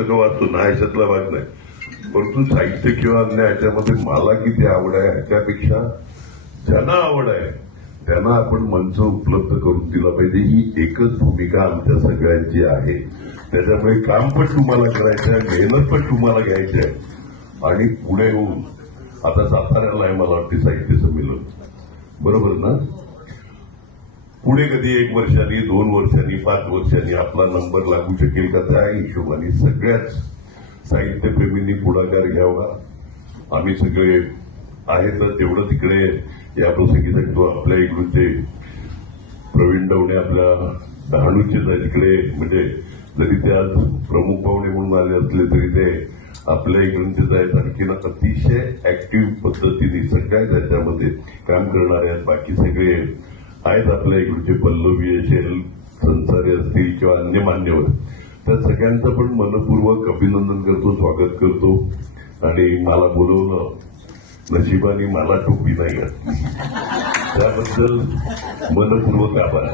पुस्तकं वाचतो ना, ह्याच्यातला भाग नाही. परंतु साहित्य किंवा अन्य ह्याच्यामध्ये मला किती आवड आहे ह्याच्यापेक्षा ज्यांना आवड आहे त्यांना आपण मंच उपलब्ध करून दिला पाहिजे. ही एकच भूमिका आमच्या सगळ्यांची आहे. त्याच्यामुळे काम पण तुम्हाला करायचं आहे, मेहनत पण तुम्हाला घ्यायची आहे. आणि पुढे येऊन आता साताऱ्याला आहे मला वाटते साहित्य संमेलन, बरोबर ना? पुढे कधी 1 वर्षांनी 2 वर्षांनी 5 वर्षांनी आपला नंबर लागू शकेल का, त्या हिशोबाने सगळ्याच साहित्यप्रेमींनी पुढाकार घ्यावा. आम्ही सगळे आहेत तेवढं तिकडे या प्रसंगी सांगतो. आपल्या इकडचे प्रवीण डवणे आपल्या डहाणूचेच आहे तिकडे, म्हणजे जरी ते आज प्रमुख पाहुणे म्हणून आले असले तरी ते आपल्या इकडचेच आहेत. आणखीन अतिशय ऍक्टिव्ह पद्धतीने सगळ्या त्याच्यामध्ये काम करणारे आहेत. बाकी सगळे आहेत आपल्या इकडचे, पल्लवी असेल, संसारे असतील किंवा अन्य मान्यवर, त्या सगळ्यांचं पण मनपूर्वक अभिनंदन करतो, स्वागत करतो. आणि मला बोलवलं, नशिबाने मला टोपी नाही घातली त्याबद्दल मनपूर्वक आभार.